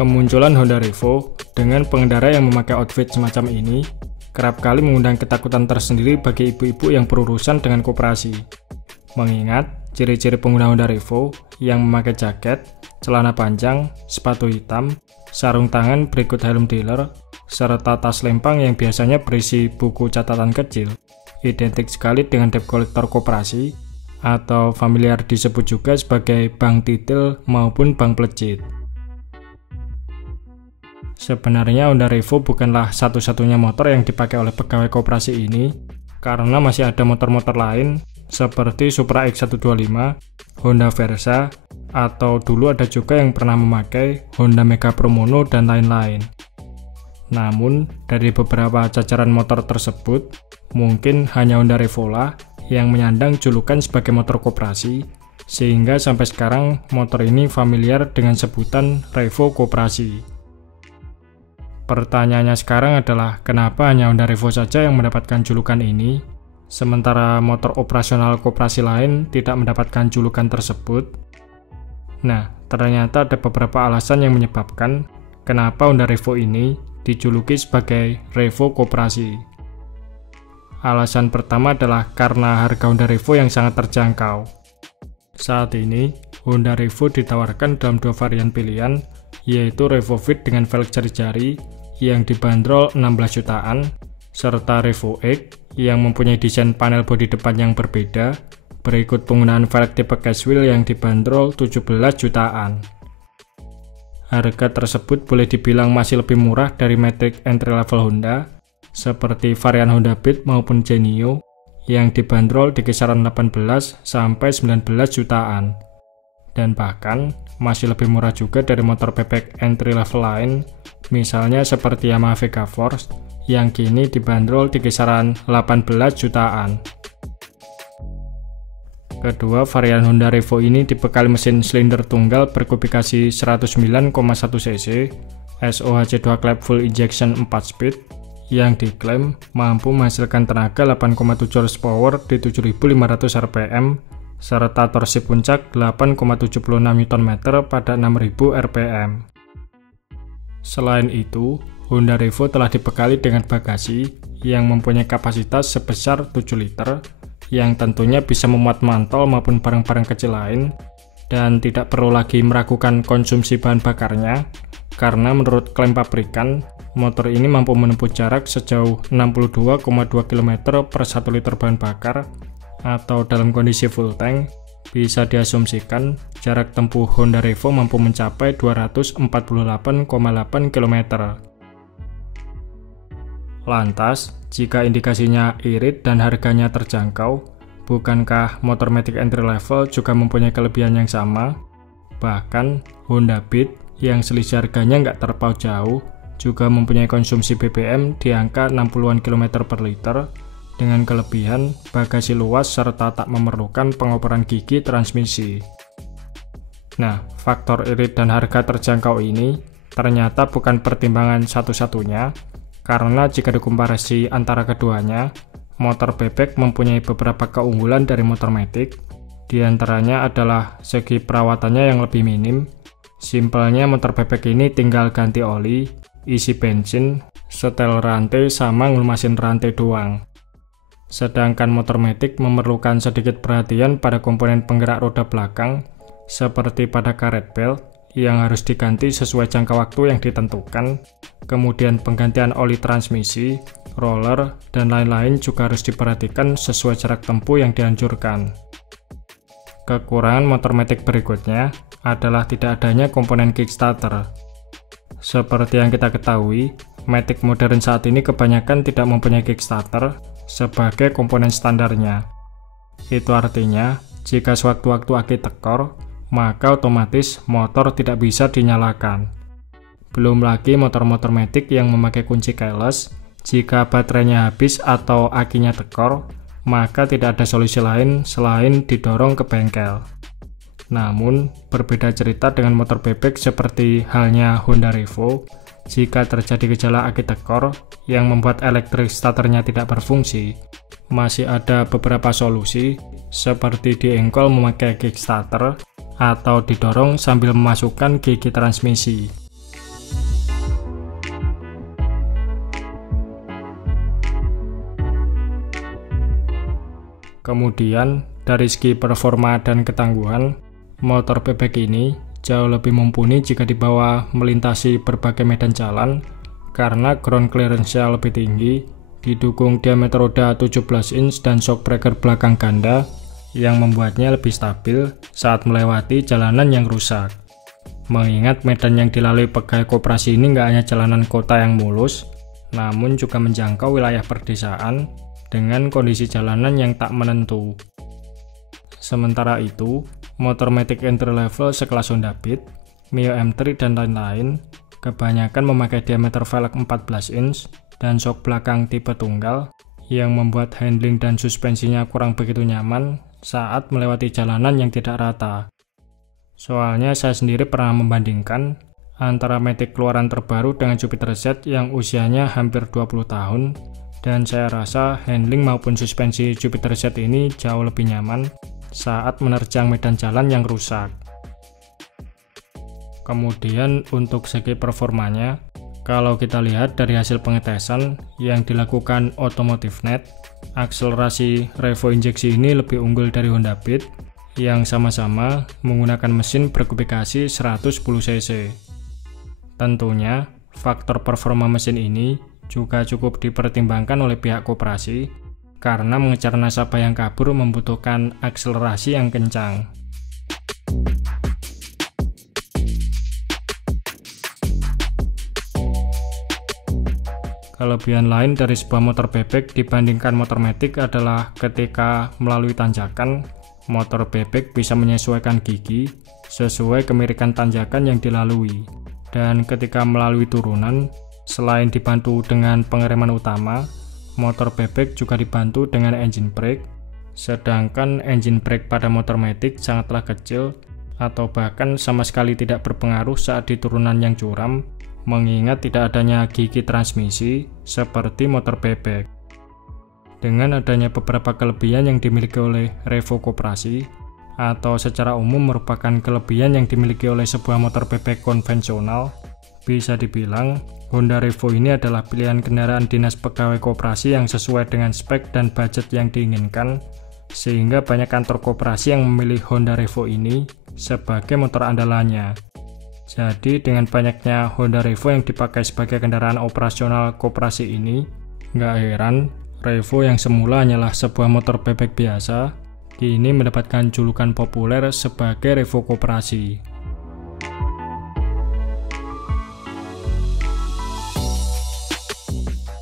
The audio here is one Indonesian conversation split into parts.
Kemunculan Honda Revo dengan pengendara yang memakai outfit semacam ini kerap kali mengundang ketakutan tersendiri bagi ibu-ibu yang berurusan dengan koperasi. Mengingat ciri-ciri pengguna Honda Revo yang memakai jaket, celana panjang, sepatu hitam, sarung tangan berikut helm dealer, serta tas lempang yang biasanya berisi buku catatan kecil, identik sekali dengan debt collector koperasi, atau familiar disebut juga sebagai bank titil maupun bank pelejit. Sebenarnya Honda Revo bukanlah satu-satunya motor yang dipakai oleh pegawai koperasi ini, karena masih ada motor-motor lain seperti Supra X125, Honda Versa, atau dulu ada juga yang pernah memakai Honda Mega Pro Mono dan lain-lain. Namun, dari beberapa jajaran motor tersebut, mungkin hanya Honda Revo lah yang menyandang julukan sebagai motor koperasi, sehingga sampai sekarang motor ini familiar dengan sebutan Revo Koperasi. Pertanyaannya sekarang adalah kenapa hanya Honda Revo saja yang mendapatkan julukan ini, sementara motor operasional koperasi lain tidak mendapatkan julukan tersebut? Nah, ternyata ada beberapa alasan yang menyebabkan kenapa Honda Revo ini dijuluki sebagai Revo Koperasi. Alasan pertama adalah karena harga Honda Revo yang sangat terjangkau. Saat ini, Honda Revo ditawarkan dalam dua varian pilihan, yaitu Revo Fit dengan velg jari-jari yang dibanderol 16 jutaan, serta Revo X yang mempunyai desain panel bodi depan yang berbeda, berikut penggunaan velg tipe cashwheel yang dibanderol 17 jutaan. Harga tersebut boleh dibilang masih lebih murah dari Matic entry level Honda, seperti varian Honda Beat maupun Genio, yang dibanderol di kisaran 18 sampai 19 jutaan. Dan bahkan masih lebih murah juga dari motor bebek entry level lain, misalnya seperti Yamaha Vega Force yang kini dibanderol di kisaran 18 jutaan. Kedua, varian Honda Revo ini dibekali mesin silinder tunggal berkubifikasi 109,1 cc, SOHC 2 klep full injection 4 speed, yang diklaim mampu menghasilkan tenaga 8,7 horsepower di 7.500 rpm, serta torsi puncak 8,76 Nm pada 6.000 rpm. Selain itu, Honda Revo telah dibekali dengan bagasi yang mempunyai kapasitas sebesar 7 liter, yang tentunya bisa memuat mantol maupun barang-barang kecil lain, dan tidak perlu lagi meragukan konsumsi bahan bakarnya, karena menurut klaim pabrikan, motor ini mampu menempuh jarak sejauh 62,2 km per 1 liter bahan bakar, atau dalam kondisi full tank, bisa diasumsikan jarak tempuh Honda Revo mampu mencapai 248,8 km. Lantas, jika indikasinya irit dan harganya terjangkau, bukankah motor Matic entry level juga mempunyai kelebihan yang sama? Bahkan, Honda Beat yang selisih harganya nggak terpaut jauh, juga mempunyai konsumsi BBM di angka 60-an km per liter, dengan kelebihan bagasi luas serta tak memerlukan pengoperan gigi transmisi. Nah, faktor irit dan harga terjangkau ini ternyata bukan pertimbangan satu-satunya, karena jika dikomparasi antara keduanya, motor bebek mempunyai beberapa keunggulan dari motor Matic. Di antaranya adalah segi perawatannya yang lebih minim. Simpelnya motor bebek ini tinggal ganti oli, isi bensin, setel rantai sama ngelumasin rantai doang. Sedangkan motor Matic memerlukan sedikit perhatian pada komponen penggerak roda belakang, seperti pada karet belt yang harus diganti sesuai jangka waktu yang ditentukan, kemudian penggantian oli transmisi, roller, dan lain-lain juga harus diperhatikan sesuai jarak tempuh yang dianjurkan. Kekurangan motor Matic berikutnya adalah tidak adanya komponen kickstarter. Seperti yang kita ketahui, Matic modern saat ini kebanyakan tidak mempunyai kickstarter sebagai komponen standarnya. Itu artinya, jika sewaktu-waktu aki tekor, maka otomatis motor tidak bisa dinyalakan. Belum lagi motor-motor Matic yang memakai kunci keyless, jika baterainya habis atau akinya tekor, maka tidak ada solusi lain selain didorong ke bengkel. Namun, berbeda cerita dengan motor bebek seperti halnya Honda Revo. Jika terjadi gejala aki tekor yang membuat elektrik starternya tidak berfungsi, masih ada beberapa solusi seperti diengkol memakai kickstarter atau didorong sambil memasukkan gigi transmisi. Kemudian, dari segi performa dan ketangguhan, motor bebek ini jauh lebih mumpuni jika dibawa melintasi berbagai medan jalan karena ground clearance-nya lebih tinggi, didukung diameter roda 17 inch dan shock breaker belakang ganda yang membuatnya lebih stabil saat melewati jalanan yang rusak. Mengingat medan yang dilalui pegawai koperasi ini nggak hanya jalanan kota yang mulus, namun juga menjangkau wilayah perdesaan dengan kondisi jalanan yang tak menentu. Sementara itu, motor matic entry level sekelas Honda Beat, Mio M3 dan lain-lain kebanyakan memakai diameter velg 14 inch dan shock belakang tipe tunggal yang membuat handling dan suspensinya kurang begitu nyaman saat melewati jalanan yang tidak rata. Soalnya saya sendiri pernah membandingkan antara matic keluaran terbaru dengan Jupiter Z yang usianya hampir 20 tahun, dan saya rasa handling maupun suspensi Jupiter Z ini jauh lebih nyaman saat menerjang medan jalan yang rusak. Kemudian untuk segi performanya, kalau kita lihat dari hasil pengetesan yang dilakukan Automotive.net, akselerasi Revo injeksi ini lebih unggul dari Honda Beat yang sama-sama menggunakan mesin berkubikasi 110 cc. Tentunya, faktor performa mesin ini juga cukup dipertimbangkan oleh pihak koperasi karena mengejar nasabah yang kabur membutuhkan akselerasi yang kencang. Kelebihan lain dari sebuah motor bebek dibandingkan motor matic adalah ketika melalui tanjakan, motor bebek bisa menyesuaikan gigi sesuai kemirikan tanjakan yang dilalui. Dan ketika melalui turunan, selain dibantu dengan pengereman utama, motor bebek juga dibantu dengan engine brake, sedangkan engine brake pada motor matic sangatlah kecil atau bahkan sama sekali tidak berpengaruh saat di turunan yang curam, mengingat tidak adanya gigi transmisi seperti motor bebek. Dengan adanya beberapa kelebihan yang dimiliki oleh Revo Koperasi, atau secara umum merupakan kelebihan yang dimiliki oleh sebuah motor bebek konvensional, bisa dibilang Honda Revo ini adalah pilihan kendaraan dinas pegawai koperasi yang sesuai dengan spek dan budget yang diinginkan, sehingga banyak kantor koperasi yang memilih Honda Revo ini sebagai motor andalannya. Jadi dengan banyaknya Honda Revo yang dipakai sebagai kendaraan operasional koperasi ini, nggak heran Revo yang semula hanyalah sebuah motor bebek biasa, kini mendapatkan julukan populer sebagai Revo Koperasi.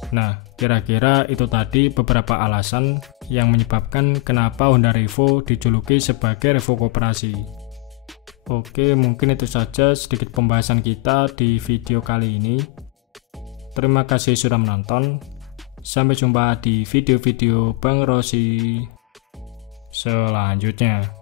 Nah, kira-kira itu tadi beberapa alasan yang menyebabkan kenapa Honda Revo dijuluki sebagai Revo Koperasi. Oke, mungkin itu saja sedikit pembahasan kita di video kali ini. Terima kasih sudah menonton. Sampai jumpa di video-video Bang Rossi selanjutnya.